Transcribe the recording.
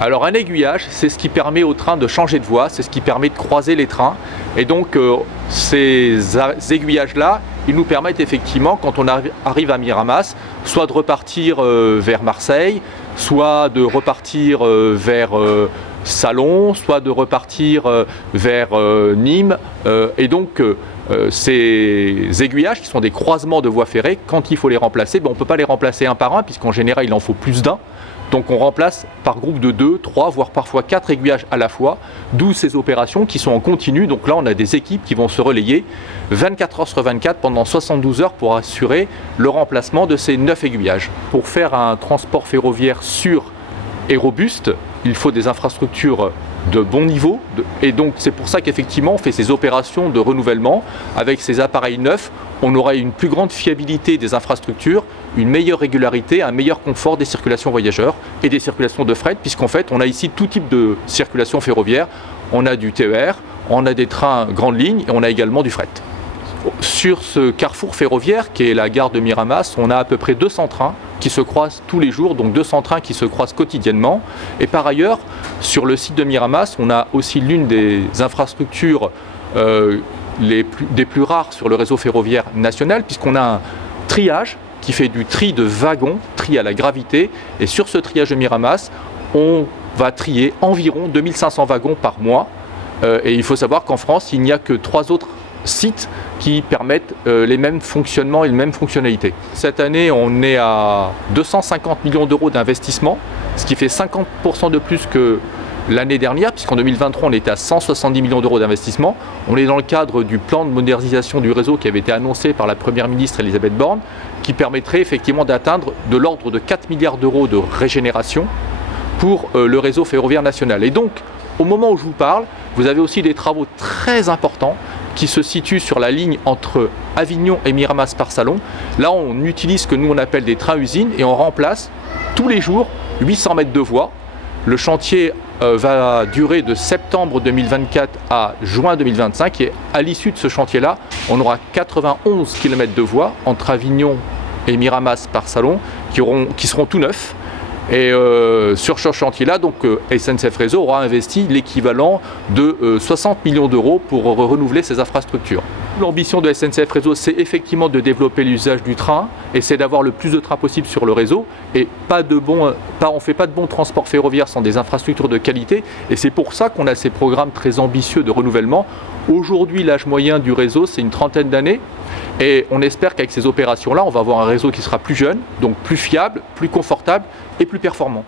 Alors un aiguillage, c'est ce qui permet au train de changer de voie, c'est ce qui permet de croiser les trains. Et donc ces aiguillages-là, ils nous permettent effectivement, quand on arrive à Miramas, soit de repartir vers Marseille, soit de repartir vers Salon, soit de repartir vers Nîmes. Et donc ces aiguillages, qui sont des croisements de voies ferrées, quand il faut les remplacer, on ne peut pas les remplacer un par un, puisqu'en général il en faut plus d'un. Donc on remplace par groupe de 2, 3, voire parfois 4 aiguillages à la fois, d'où ces opérations qui sont en continu. Donc là on a des équipes qui vont se relayer 24 heures sur 24 pendant 72 heures pour assurer le remplacement de ces 9 aiguillages. Pour faire un transport ferroviaire sûr et robuste, il faut des infrastructures de bon niveau, et donc c'est pour ça qu'effectivement on fait ces opérations de renouvellement. Avec ces appareils neufs, on aura une plus grande fiabilité des infrastructures, une meilleure régularité, un meilleur confort des circulations voyageurs et des circulations de fret, puisqu'en fait on a ici tout type de circulation ferroviaire. On a du TER, on a des trains grandes lignes et on a également du fret. Sur ce carrefour ferroviaire qui est la gare de Miramas, on a à peu près 200 trains qui se croisent tous les jours, donc 200 trains qui se croisent quotidiennement. Et par ailleurs, sur le site de Miramas, on a aussi l'une des infrastructures des plus rares sur le réseau ferroviaire national, puisqu'on a un triage qui fait du tri de wagons, tri à la gravité. Et sur ce triage de Miramas, on va trier environ 2500 wagons par mois. Et il faut savoir qu'en France, il n'y a que 3 autres sites qui permettent les mêmes fonctionnements et les mêmes fonctionnalités. Cette année, on est à 250 millions d'euros d'investissement, ce qui fait 50% de plus que l'année dernière, puisqu'en 2023, on était à 170 millions d'euros d'investissement. On est dans le cadre du plan de modernisation du réseau qui avait été annoncé par la Première ministre Elisabeth Borne, qui permettrait effectivement d'atteindre de l'ordre de 4 milliards d'euros de régénération pour le réseau ferroviaire national. Et donc, au moment où je vous parle, vous avez aussi des travaux très importants qui se situent sur la ligne entre Avignon et Miramas par Salon. Là, on utilise ce que nous on appelle des trains-usines et on remplace tous les jours 800 mètres de voies. Le chantier va durer de septembre 2024 à juin 2025 et à l'issue de ce chantier-là, on aura 91 km de voies entre Avignon et Miramas par Salon qui seront tout neufs. Et sur ce chantier-là, donc SNCF Réseau aura investi l'équivalent de 60 millions d'euros pour renouveler ces infrastructures. L'ambition de SNCF Réseau, c'est effectivement de développer l'usage du train et c'est d'avoir le plus de trains possible sur le réseau. Et on ne fait pas de bon transport ferroviaire sans des infrastructures de qualité. Et c'est pour ça qu'on a ces programmes très ambitieux de renouvellement. Aujourd'hui, l'âge moyen du réseau, c'est une trentaine d'années. Et on espère qu'avec ces opérations-là, on va avoir un réseau qui sera plus jeune, donc plus fiable, plus confortable et plus performant.